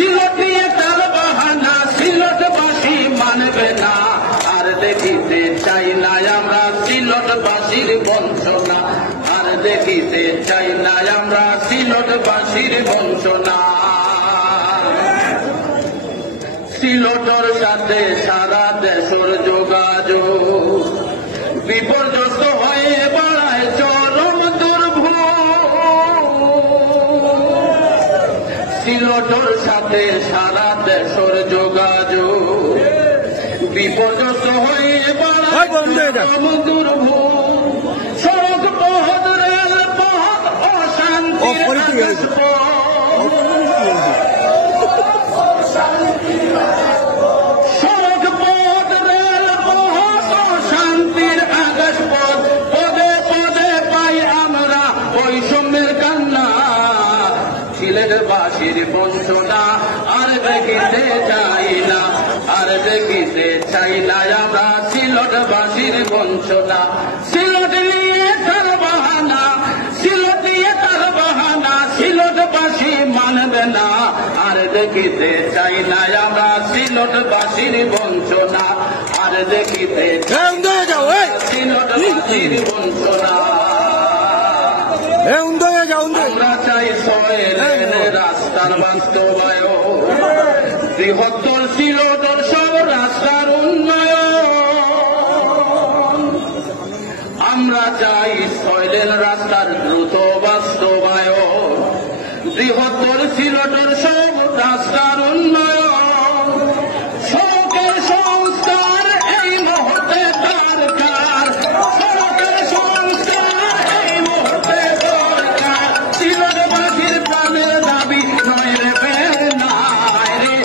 সিলট নিয়ে তার বাহানা সিলটবাসী মানবে না আর দেখিতে চাই না আমরা সিলটবাসীর বঞ্চনা আর দেখিতে চাই না আমরা সিলটবাসীর বঞ্চনা সিলটর সাথে সারা দেশের যোগাযোগ বিপর্যস্ত হয়ে বাড়ায় চরম দুর্ভোগ সিলটর সাথে সারা দেশের যোগাযোগ বিপর্যস্ত হয়ে বাড়ায় চরম দুর্ভোগ সড়ক পথ রেল পথ অশান্তি সড়ক পথ রেল পথ অশান্তির আকাশ পথ পদে পদে পাই আমরা বৈষম্যের কান্না সিলেটবাসীর বঞ্চনা আর দেখিতে চাই না আর দেখিতে চাই না আমরা সিলটবাসীর বঞ্চনা সিলট নিয়ে তার বাহানা সিলট নিয়ে তার বাহানা সিলটবাসী মানবে না আর দেখিতে চাই না আমরা সিলটবাসীর বঞ্চনা আর দেখিতে সিলটবাসীর বঞ্চনা আমরা চাই 6 লেনের রাস্তার বাস্তবায়ন বৃহত্তর সিলটর সব রাস্তার উন্নয়ন আমরা চাই 6 লেন রাস্তার দ্রুত বাস্তবায়ন বৃহত্তর সিলটর সব রাস্তার উন্নয়ন সড়কের সংস্কার এই মুহূর্তে দরকার সড়কের সংস্কার এই মুহূর্তে দরকার সিলটবাসীর প্রাণের দাবি নয় রে বেল নাই রে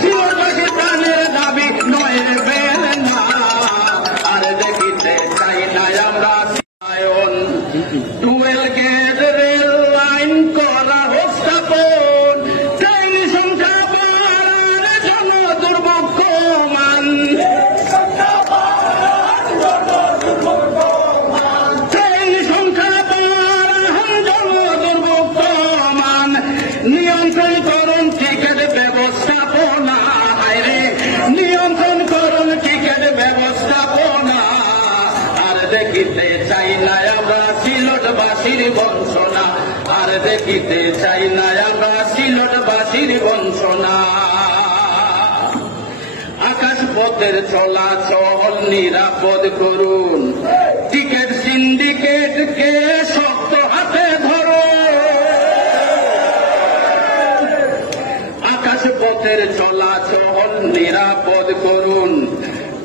সিলটবাসীর প্রাণের দাবি নয় রে বেল না আর দেখিতে চাই না আমরা টুয়েল গেট রেল লাইন করা স্থাপন ট্রেন সংখ্যা বাড়ার জন্য দুর্ভোগ কমান ট্রেন সংখ্যা বাড়ার জন্য দুর্ভোগ কমান নিয়ন্ত্রণ করুন টিকিট ব্যবস্থাপনা রে নিয়ন্ত্রণ করুন টিকিট ব্যবস্থাপনা আর দেখিতে চাই না আমরা সিলটবাসীর বঞ্চনা আর দেখিতে চাই না আমরা সিলটবাসীর বঞ্চনা আকাশ পথের চলাচল নিরাপদ করুন টিকিট সিন্ডিকেটকে শক্ত হাতে ধরো আকাশ পথের চলাচল নিরাপদ করুন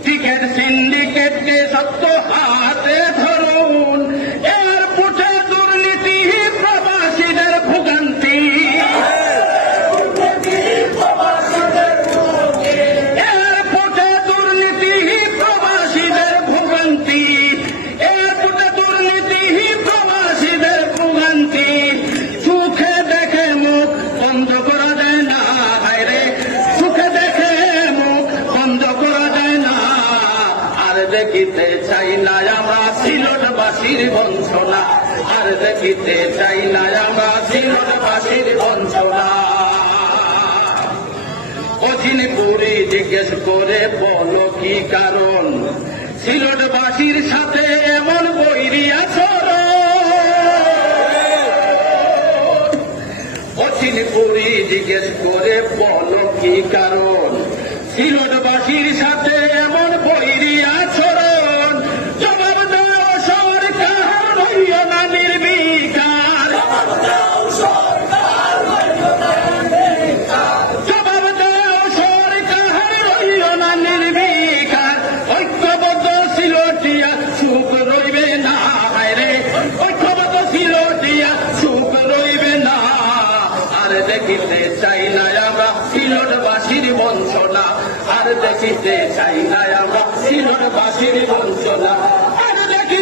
টিকিট সিন্ডিকেটকে শক্ত হাতে ধরুন এয়ারপোর্টে দুর্নীতি প্রবাসীদের ভোগান্তি এয়ারপোর্টে দুর্নীতি প্রবাসীদের ভোগান্তি এয়ারপোর্টে দুর্নীতি প্রবাসীদের ভোগান্তি চোখে দেখে মুখ বন্ধ করা যায় না রে চোখে দেখে মুখ বন্ধ করা যায় না আর দেখিতে চাই না আমরা সিলটবাসীর বঞ্চনা আর দেখিতে চাই না আমরা সিলটবাসীর বঞ্চনা অচিনপুরি জিজ্ঞেস করে বলো কি কারণ সিলটবাসীর সাথে এমন বৈরী আচরণ অচিনপুরি জিজ্ঞেস করে বলো কি কারণ সিলটবাসীর সাথে এমন বৈরী আচরণ জবাব দাও সরকার হইও না নির্বিকার জবাব দাও সরকার হইও না নির্বিকার ঐক্যবদ্ধ সিলটিয়া সুখ রইবে না রে ঐক্যবদ্ধ সিলটিয়া সুখ রইবে না আর দেখিতে চাই না আমরা সিলটবাসীর বঞ্চনা আর দেখিতে চাই না আমরা সিলটবাসীর বঞ্চনা আর দেখি